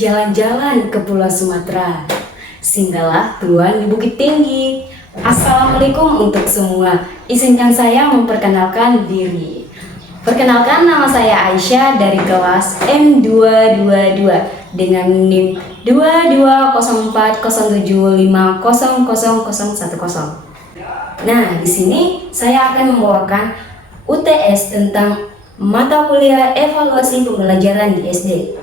jalan-jalan ke Pulau Sumatera. Singgahlah Tuan di Bukit Tinggi. Assalamualaikum untuk semua. Izinkan saya memperkenalkan diri. Perkenalkan, nama saya Aisyah dari kelas M222 dengan NIM 220407500010. Nah, di sini saya akan membawakan UTS tentang mata kuliah evaluasi pembelajaran di SD.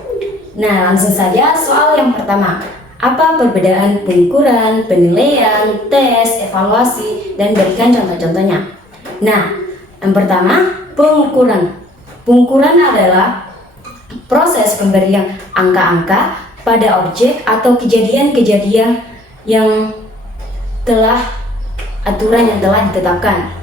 Nah, langsung saja soal yang pertama. Apa perbedaan pengukuran, penilaian, tes, evaluasi, dan berikan contoh-contohnya. Nah, yang pertama, pengukuran. Pengukuran adalah proses pemberian angka-angka pada objek atau kejadian-kejadian yang telah aturan yang telah ditetapkan.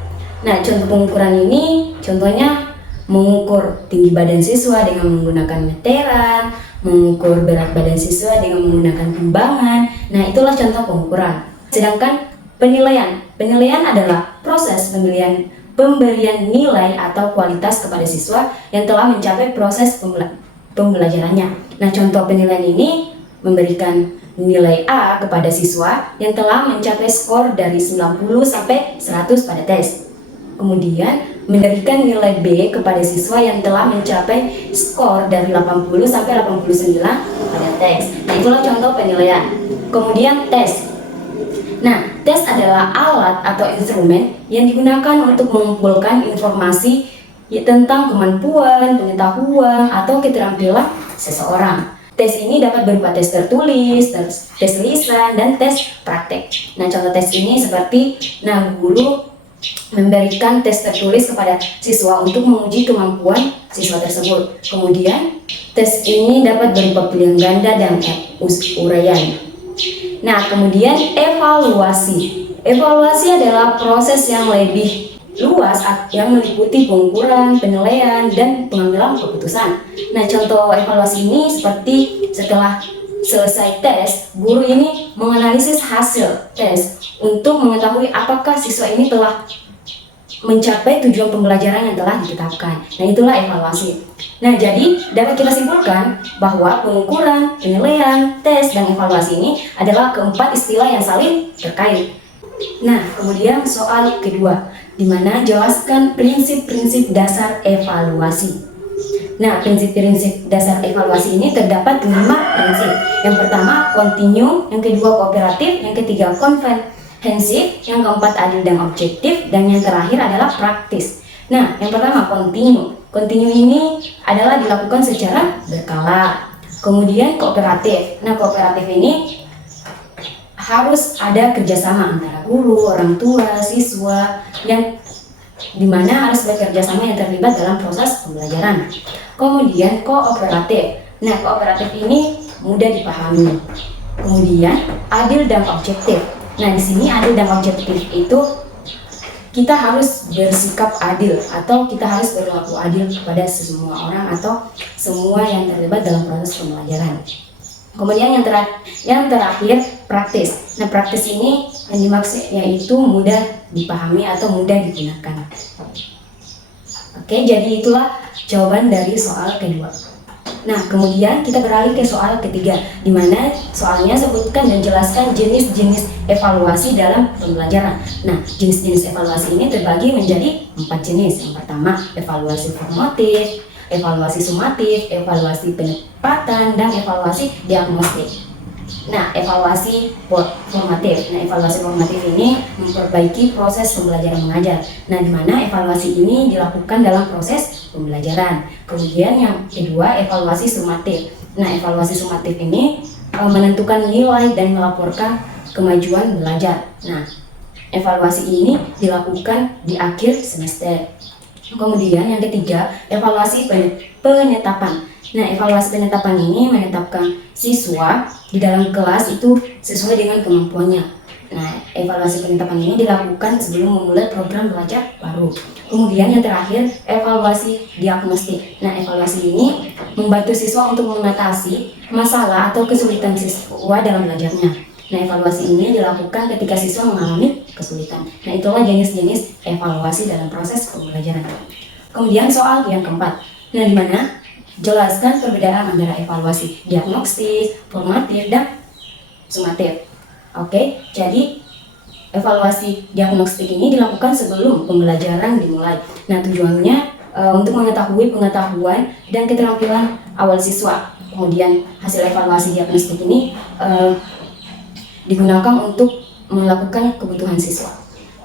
Nah, contoh pengukuran ini contohnya mengukur tinggi badan siswa dengan menggunakan meteran, mengukur berat badan siswa dengan menggunakan timbangan. Nah, itulah contoh pengukuran. Sedangkan penilaian adalah proses pemberian nilai atau kualitas kepada siswa yang telah mencapai proses pembelajarannya. Nah, contoh penilaian ini memberikan nilai A kepada siswa yang telah mencapai skor dari 90 sampai 100 pada tes. Kemudian memberikan nilai B kepada siswa yang telah mencapai skor dari 80 sampai 89 pada tes. Nah, itulah contoh penilaian. Kemudian tes. Nah, tes adalah alat atau instrumen yang digunakan untuk mengumpulkan informasi tentang kemampuan, pengetahuan, atau keterampilan seseorang. Tes ini dapat berupa tes tertulis, tes lisan, dan tes praktek. Nah, contoh tes ini seperti, guru memberikan tes tertulis kepada siswa untuk menguji kemampuan siswa tersebut. Kemudian, tes ini dapat berupa pilihan ganda dan uraian. Nah, kemudian evaluasi. Evaluasi adalah proses yang lebih luas yang meliputi pengukuran, penilaian, dan pengambilan keputusan. Nah, contoh evaluasi ini seperti setelah selesai tes, guru ini menganalisis hasil tes untuk mengetahui apakah siswa ini telah mencapai tujuan pembelajaran yang telah ditetapkan. Nah, itulah evaluasi. Nah, jadi dapat kita simpulkan bahwa pengukuran, penilaian, tes, dan evaluasi ini adalah keempat istilah yang saling terkait. Nah, kemudian soal kedua, di mana jelaskan prinsip-prinsip dasar evaluasi. Nah, prinsip-prinsip dasar evaluasi ini terdapat 5 prinsip. Yang pertama, kontinu, yang kedua kooperatif, yang ketiga komprehensif, yang keempat adil dan objektif, dan yang terakhir adalah praktis. Nah, yang pertama, kontinu. Kontinu ini adalah dilakukan secara berkala. Kemudian kooperatif. Nah, kooperatif ini harus ada kerjasama antara guru, orang tua, siswa, yang dimana harus bekerja sama yang terlibat dalam proses pembelajaran. Kemudian kooperatif. Nah, kooperatif ini mudah dipahami. Kemudian adil dan objektif. Nah, di sini adil dan objektif itu kita harus bersikap adil atau kita harus berlaku adil kepada semua orang atau semua yang terlibat dalam proses pembelajaran. Kemudian yang terakhir praktis. Nah, praktis ini yang dimaksud yaitu mudah dipahami atau mudah digunakan. Oke, jadi itulah jawaban dari soal kedua. Nah, kemudian kita beralih ke soal ketiga, di mana soalnya sebutkan dan jelaskan jenis-jenis evaluasi dalam pembelajaran. Nah, jenis-jenis evaluasi ini terbagi menjadi 4 jenis. Yang pertama, evaluasi formatif, evaluasi sumatif, evaluasi penempatan, dan evaluasi diagnostik. Nah, evaluasi formatif. Nah, evaluasi formatif ini memperbaiki proses pembelajaran mengajar. Nah, di mana evaluasi ini dilakukan dalam proses pembelajaran. Kemudian yang kedua, evaluasi sumatif. Nah, evaluasi sumatif ini menentukan nilai dan melaporkan kemajuan belajar. Nah, evaluasi ini dilakukan di akhir semester. Kemudian yang ketiga, evaluasi penetapan. Nah, evaluasi penetapan ini menetapkan siswa di dalam kelas itu sesuai dengan kemampuannya. Nah, evaluasi penetapan ini dilakukan sebelum memulai program belajar baru. Kemudian yang terakhir, evaluasi diagnostik. Nah, evaluasi ini membantu siswa untuk mengatasi masalah atau kesulitan siswa dalam belajarnya. Nah, evaluasi ini dilakukan ketika siswa mengalami kesulitan. Nah, itulah jenis-jenis evaluasi dalam proses pembelajaran. Kemudian soal yang keempat. Nah, di mana Jelaskan perbedaan antara evaluasi diagnostik, formatif, dan sumatif. Oke, jadi evaluasi diagnostik ini dilakukan sebelum pembelajaran dimulai. Nah, tujuannya untuk mengetahui pengetahuan dan keterampilan awal siswa. Kemudian hasil evaluasi diagnostik ini digunakan untuk melakukan kebutuhan siswa.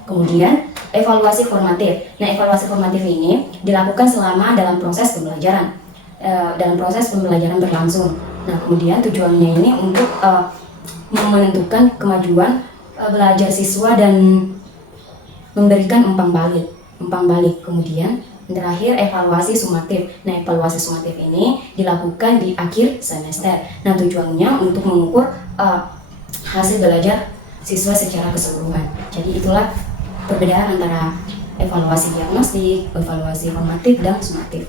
Kemudian evaluasi formatif. Nah, evaluasi formatif ini dilakukan selama dalam proses pembelajaran. Dalam proses pembelajaran berlangsung. Nah, kemudian tujuannya ini untuk menentukan kemajuan belajar siswa dan memberikan umpan balik. Kemudian terakhir evaluasi sumatif. Nah, evaluasi sumatif ini dilakukan di akhir semester. Nah, tujuannya untuk mengukur hasil belajar siswa secara keseluruhan. Jadi itulah perbedaan antara evaluasi diagnostik, evaluasi formatif, dan sumatif.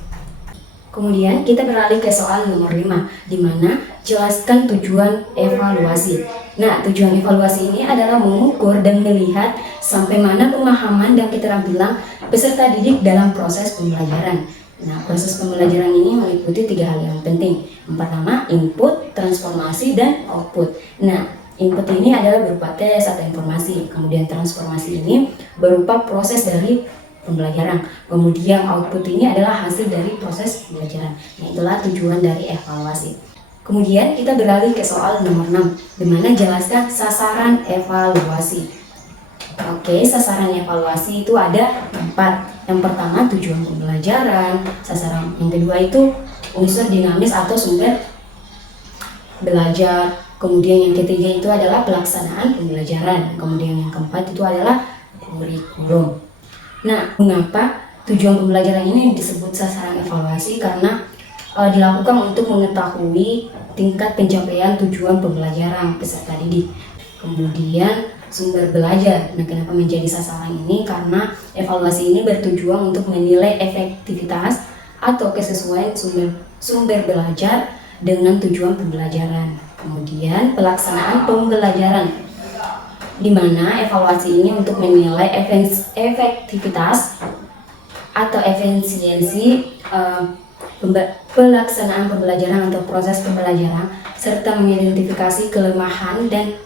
Kemudian kita beralih ke soal nomor 5, di mana jelaskan tujuan evaluasi. Nah, tujuan evaluasi ini adalah mengukur dan melihat sampai mana pemahaman dan keterampilan peserta didik dalam proses pembelajaran. Nah, proses pembelajaran ini meliputi 3 hal yang penting. Yang pertama, input, transformasi, dan output. Nah, input ini adalah berupa tes atau informasi. Kemudian transformasi ini berupa proses dari pembelajaran. Kemudian output ini adalah hasil dari proses pembelajaran. Nah, itulah tujuan dari evaluasi. Kemudian kita beralih ke soal nomor 6, di mana jelaskan sasaran evaluasi. Oke, sasaran evaluasi itu ada 4. Yang pertama, tujuan pembelajaran. Sasaran yang kedua itu unsur dinamis atau sumber belajar. Kemudian yang ketiga itu adalah pelaksanaan pembelajaran. Kemudian yang keempat itu adalah kurikulum. Nah, mengapa tujuan pembelajaran ini disebut sasaran evaluasi? Karena dilakukan untuk mengetahui tingkat pencapaian tujuan pembelajaran peserta didik. Kemudian sumber belajar. Nah, kenapa menjadi sasaran ini? Karena evaluasi ini bertujuan untuk menilai efektivitas atau kesesuaian sumber belajar dengan tujuan pembelajaran. Kemudian pelaksanaan pembelajaran, di mana evaluasi ini untuk menilai efektivitas atau efisiensi pelaksanaan pembelajaran atau proses pembelajaran, serta mengidentifikasi kelemahan dan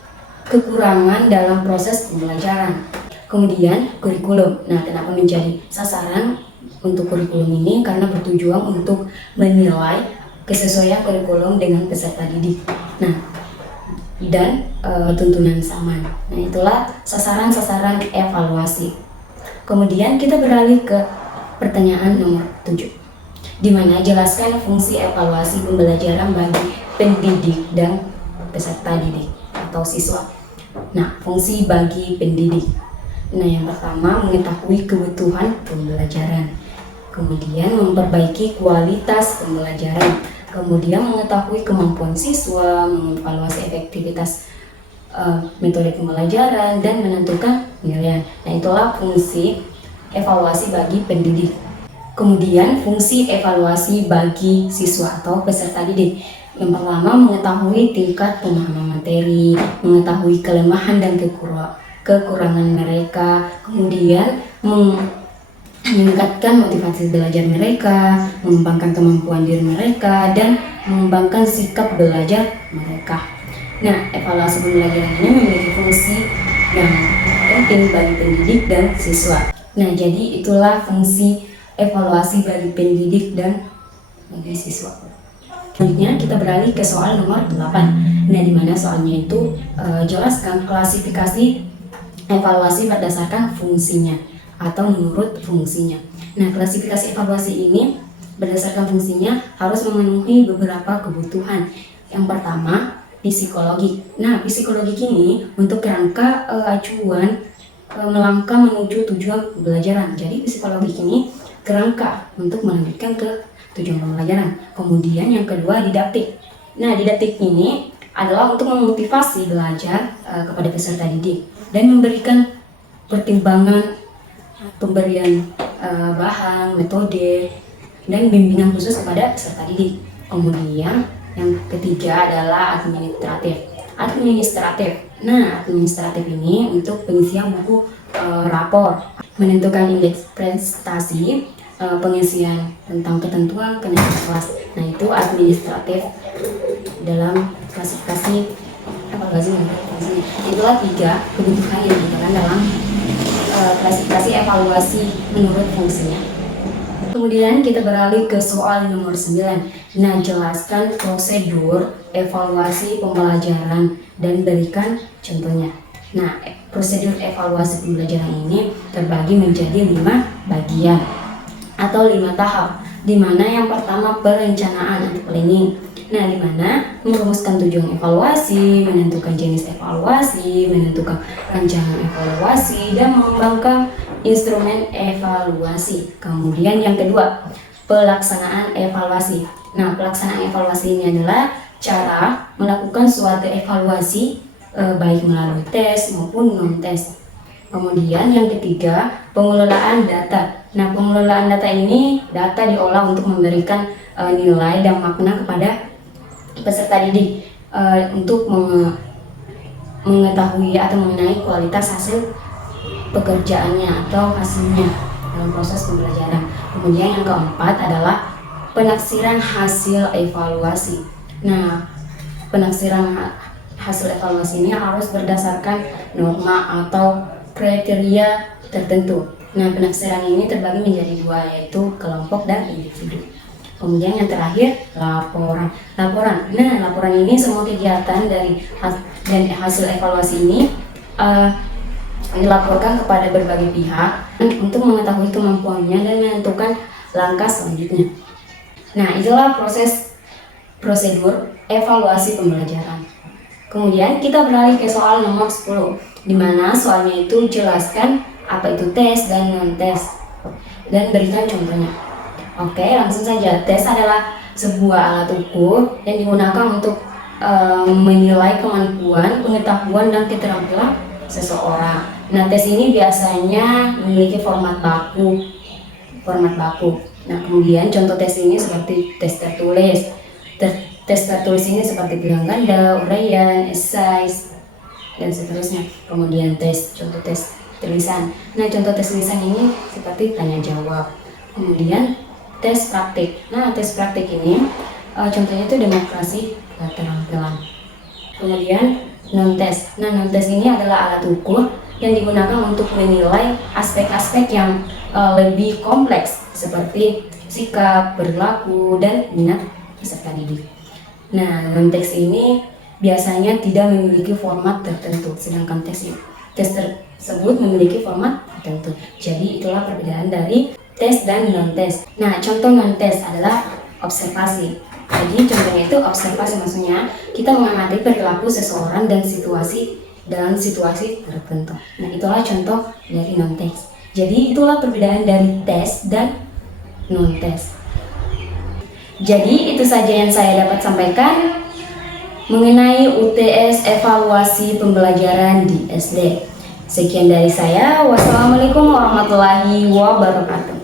kekurangan dalam proses pembelajaran. Kemudian kurikulum. Nah, kenapa menjadi sasaran untuk kurikulum ini? Karena bertujuan untuk menilai kesesuaian kurikulum dengan peserta didik. Nah, dan tuntunan sama. Nah, itulah sasaran-sasaran evaluasi. Kemudian kita beralih ke pertanyaan nomor 7, di mana jelaskan fungsi evaluasi pembelajaran bagi pendidik dan peserta didik atau siswa. Nah, fungsi bagi pendidik. Nah, yang pertama, mengetahui kebutuhan pembelajaran. Kemudian memperbaiki kualitas pembelajaran. Kemudian mengetahui kemampuan siswa, mengevaluasi efektivitas metode pembelajaran, dan menentukan penilaian. Nah, itulah fungsi evaluasi bagi pendidik. Kemudian fungsi evaluasi bagi siswa atau peserta didik. Yang pertama, mengetahui tingkat pemahaman materi, mengetahui kelemahan dan kekurangan mereka, kemudian meningkatkan motivasi belajar mereka, mengembangkan kemampuan diri mereka, dan mengembangkan sikap belajar mereka. Nah, evaluasi pembelajaran ini memiliki fungsi yang penting bagi pendidik dan siswa. Nah, jadi itulah fungsi evaluasi bagi pendidik dan bagi siswa. Selanjutnya kita beralih ke soal nomor 8. Nah, di mana soalnya itu jelaskan klasifikasi evaluasi berdasarkan fungsinya atau menurut fungsinya. Nah, klasifikasi evaluasi ini berdasarkan fungsinya harus memenuhi beberapa kebutuhan. Yang pertama, psikologi. Nah, psikologi ini untuk kerangka acuan melangkah menuju tujuan pembelajaran. Jadi psikologi ini kerangka untuk melanjutkan ke tujuan pembelajaran. Kemudian yang kedua, didaktik. Nah, didaktik ini adalah untuk memotivasi belajar kepada peserta didik dan memberikan pertimbangan pemberian bahan, metode, dan bimbingan khusus kepada peserta didik. Kemudian yang ketiga adalah administratif. Nah, administratif ini untuk pengisian buku rapor, menentukan indeks prestasi, pengisian tentang ketentuan kenaikan kelas. Nah, itu administratif dalam klasifikasi evaluasi. Itulah 3 kebutuhan yang diberikan dalam klasifikasi evaluasi menurut fungsinya. Kemudian kita beralih ke soal nomor 9. Nah, jelaskan prosedur evaluasi pembelajaran dan berikan contohnya. Nah, prosedur evaluasi pembelajaran ini terbagi menjadi 5 bagian atau 5 tahap, di mana yang pertama perencanaan atau planning. Nah, di mana merumuskan tujuan evaluasi, menentukan jenis evaluasi, menentukan rancangan evaluasi, dan mengembangkan instrumen evaluasi. Kemudian yang kedua, pelaksanaan evaluasi. Nah, pelaksanaan evaluasi ini adalah cara melakukan suatu evaluasi baik melalui tes maupun non-tes. Kemudian yang ketiga, pengelolaan data. Nah, pengelolaan data ini, data diolah untuk memberikan nilai dan makna kepada peserta didik untuk mengetahui atau mengenai kualitas hasil pekerjaannya atau hasilnya dalam proses pembelajaran. Kemudian yang keempat adalah penaksiran hasil evaluasi. Nah, penaksiran hasil evaluasi ini harus berdasarkan norma atau kriteria tertentu. Nah, penaksiran ini terbagi menjadi 2, yaitu kelompok dan individu. Kemudian yang terakhir, laporan. Nah, laporan ini semua kegiatan dari hasil evaluasi ini dilaporkan kepada berbagai pihak untuk mengetahui kemampuannya dan menentukan langkah selanjutnya. Nah, itulah prosedur evaluasi pembelajaran. Kemudian kita beralih ke soal nomor 10, di mana soalnya itu jelaskan apa itu tes dan non-tes dan berikan contohnya. Oke, langsung saja. Tes adalah sebuah alat ukur yang digunakan untuk menilai kemampuan, pengetahuan, dan keterampilan seseorang. Nah, tes ini biasanya memiliki format baku. Nah, kemudian contoh tes ini seperti tes tertulis. Tes tertulis ini seperti bilang ganda, uraian, esai, dan seterusnya. Kemudian contoh tes tulisan. Nah, contoh tes tulisan ini seperti tanya jawab. Kemudian tes praktik. Nah, tes praktik ini contohnya itu demonstrasi keterampilan. Kemudian non-tes. Nah, non-tes ini adalah alat ukur yang digunakan untuk menilai aspek-aspek yang lebih kompleks seperti sikap, perilaku, dan minat peserta didik. Nah, non-tes ini biasanya tidak memiliki format tertentu, sedangkan tes tersebut memiliki format tertentu. Jadi itulah perbedaan dari tes dan non-tes. Nah, contoh non-tes adalah observasi. Jadi contohnya itu observasi, maksudnya kita mengamati perilaku seseorang dan dalam situasi tertentu. Nah, itulah contoh dari non-tes. Jadi itulah perbedaan dari tes dan non-tes. Jadi itu saja yang saya dapat sampaikan mengenai UTS evaluasi pembelajaran di SD. Sekian dari saya. Wassalamualaikum warahmatullahi wabarakatuh.